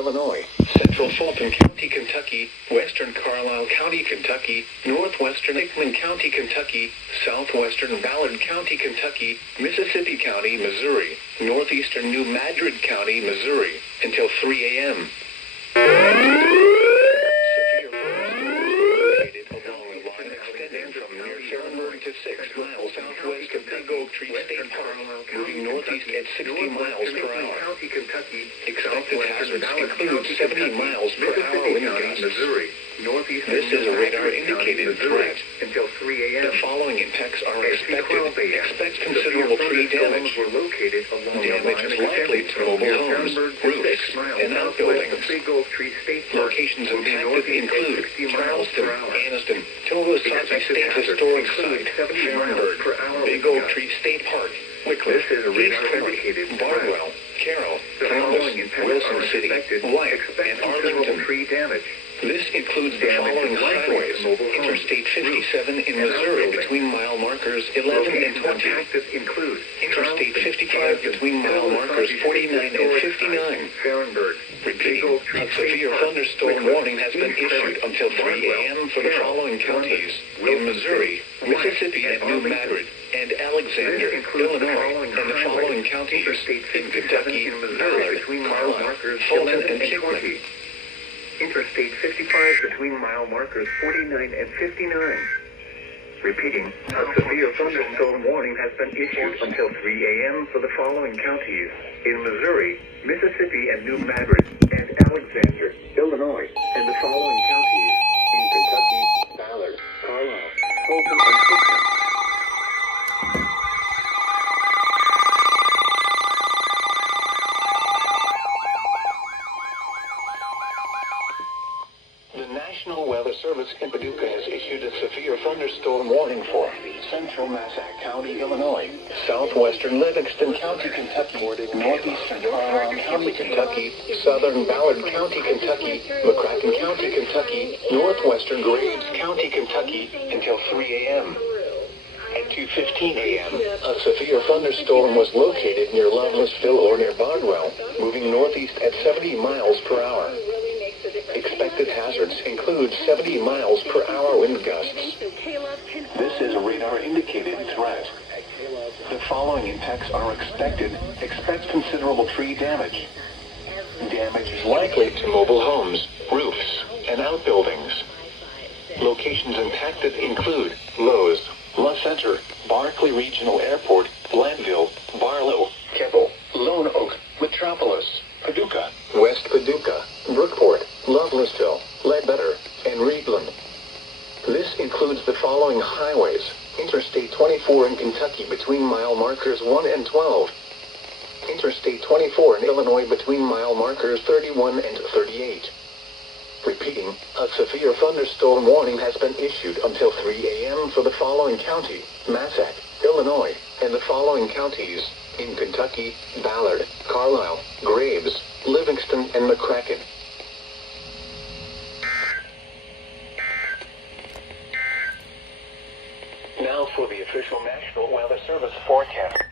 Illinois, central Fulton County, Kentucky, western Carlisle County, Kentucky, northwestern Hickman County, Kentucky, southwestern Ballard County, Kentucky, Mississippi County, Missouri, northeastern New Madrid County, Missouri, until 3 a.m. Severe located along the line extending from near Fairburn to 6 miles southwest of Big Oak Tree State Park, moving northeast at 60 miles per hour. Expected hazards include 70 miles per hour wind gusts. This is a radar-indicated threat. Until 3 a.m. The following impacts are expected. Expect considerable tree damage. Damage is likely to mobile homes, roofs, and outbuildings. Locations impacted include Charleston, Anniston, Towasazi State Historic Site, Fairburn, Big Oak Tree State Park, Wycliffe, East Point, Bardwell, Carroll, Columbus, Wilson City, Wyke, and Arlington. This includes the following highways: Interstate 57 in Missouri between mile markers 11 and 20. Interstate 55 between mile markers 49 and 59. Repeating, a severe thunderstorm warning has been issued until 3 a.m. for the following counties: in Missouri, Mississippi at New Madrid, and Alexander, Illinois, and the following counties: in Kentucky, Ballard, Carlisle, Fulton, and Hickman. Interstate 55 between mile markers 49 and 59. Repeating, a severe thunderstorm warning has been issued until 3 a.m. for the following counties: in Missouri, Mississippi and New Madrid, and Alexander, Illinois, and the following counties: in Kentucky, Ballard, Carlisle, Fulton, and Hickman. The National Weather Service in Paducah has issued a severe thunderstorm warning for central Massac County, Illinois, southwestern Livingston County, Kentucky, northeastern Carlisle County, Kentucky, southern Ballard County, Kentucky, McCracken County, Kentucky, northwestern Graves County, Kentucky, until 3 a.m. At 2:15 a.m., a severe thunderstorm was located near Lovelessville or near Bardwell, moving northeast at 70 miles per hour. Expected hazards include 70 miles per hour wind gusts. This is a radar-indicated threat. The following impacts are expected. Expect considerable tree damage. Damage is likely to mobile homes, roofs, and outbuildings. Locations impacted include Lowe's, La Center, Barkley Regional Airport, Blandville, Barlow, Keppel, Lone Oak, Metropolis, Paducah, West Paducah, Brookport, Lovelessville, Ledbetter, and Reedland. This includes the following highways: Interstate 24 in Kentucky between mile markers 1 and 12. Interstate 24 in Illinois between mile markers 31 and 38. Repeating, a severe thunderstorm warning has been issued until 3 a.m. for the following county: Massac, Illinois, and the following counties: in Kentucky, Ballard, Carlisle, Graves, Livingston, and McCracken. Now for the official National Weather Service forecast.